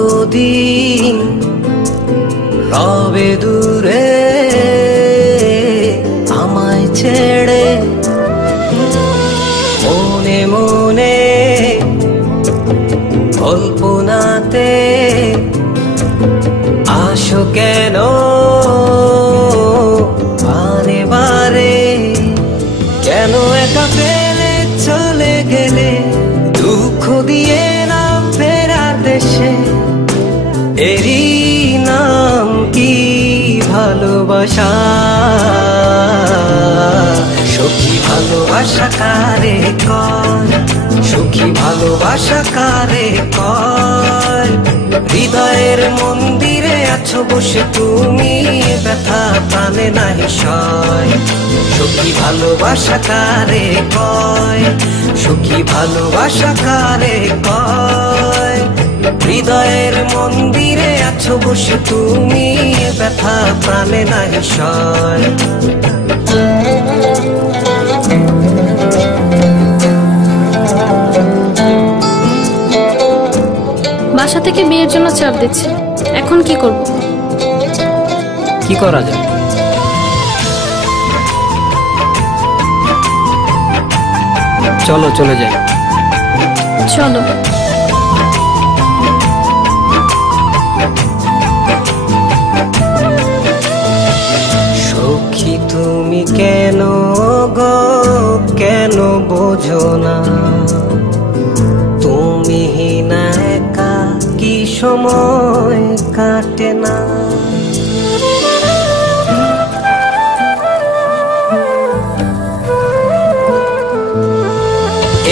কতদিন রবে দূরে আমায় ছেড়ে, মনে মনে কল্পনাতে আসো কেন বারে বারে, কেন একা ফেলে চলে গেলে দুঃখ দিয়ে না ফেরার দেশে, এরই নাম কি ভালোবাসা? সখী ভালোবাসা কারে কয়, সখী ভালোবাসা কারে কয়? হৃদয়ের মন্দিরে আছো বসে তুমি, ব্যথা প্রাণে নাহি সয়। সখী ভালোবাসা কারে কয়, সখী ভালোবাসা কারে কয়? হৃদয়ের মন্দিরে আছো বসে তুমি, ব্যথা প্রাণে নাহি সয়। বাসা থেকে বিয়ের জন্য চাপ দিচ্ছে, এখন কি করব? কি করা যায়? চলো চলে যাই। চলো। সখী তুমি কেন গো, কেন বোঝো না? তুমি না একা কি সময় কাটে না?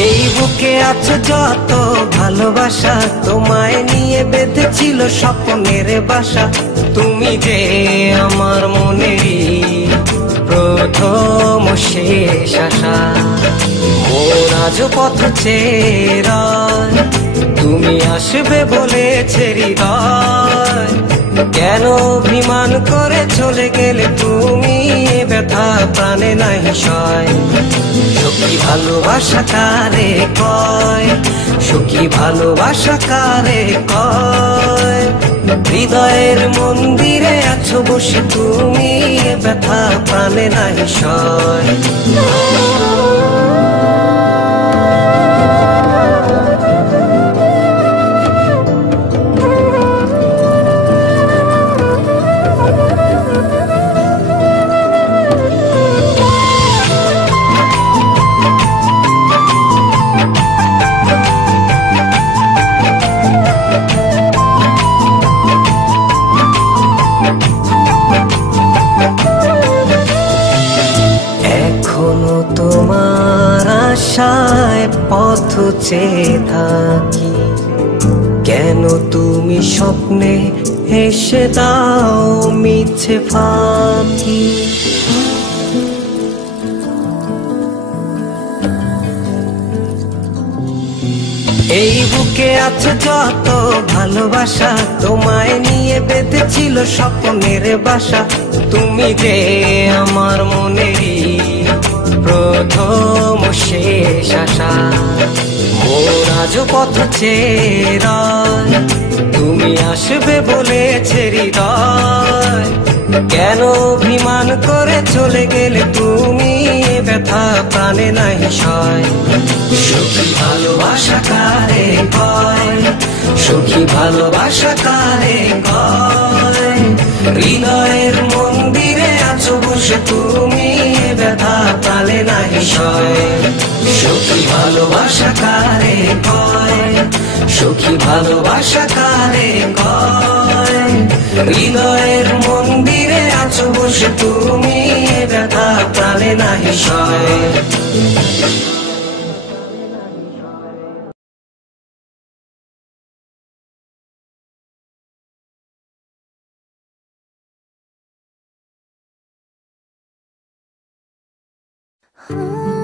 এই বুকে আছে যত ভালোবাসা, তোমায় নিয়ে বেঁধেছিল স্বপ্নের বাসা। তুমি যে আমার মনেরই প্রথম শেষ আশা, মোর আজ পথ চেরা, তুমি আসবে বলেছে হৃদয়। কেন অভিমান করে চলে গেলে তুমি, ব্যথা প্রাণে নাহি সয়। সখী ভালোবাসা কারে কয়, সখী ভালোবাসা কারে কয়? হৃদয়ের মন্দিরে আছো বসে তুমি, ব্যথা প্রাণে নাহি সয়। তোমার আশায় পথ চেয়ে থাকি, কেন তুমি স্বপ্নে এসে দাও মিছে ফাঁকি? এই বুকে আছে যত ভালোবাসা, তোমায় নিয়ে বেঁধেছিল স্বপ্নের বাসা। তুমি যে আমার মনেরই প্রথম শেষ আশা, মোর আজ পথ চেরা, তুমি আসবে বলেছে হৃদয়। কেন অভিমান করে চলে গেলে তুমি, ব্যথা প্রাণে নাহি সয়। সখী ভালোবাসা কারে কয়, সখী ভালোবাসা কারে কয়? হৃদয়ের মন্দিরে আছো বসে তুমি, ব্যথা প্রাণে নাহি সয়। সখী ভালোবাসা কারে কয়, সখী ভালোবাসা কারে কয়? হৃদয়ের মন্দিরে আছো বসে তুমি, ব্যথা প্রাণে নাহি সয়। Oh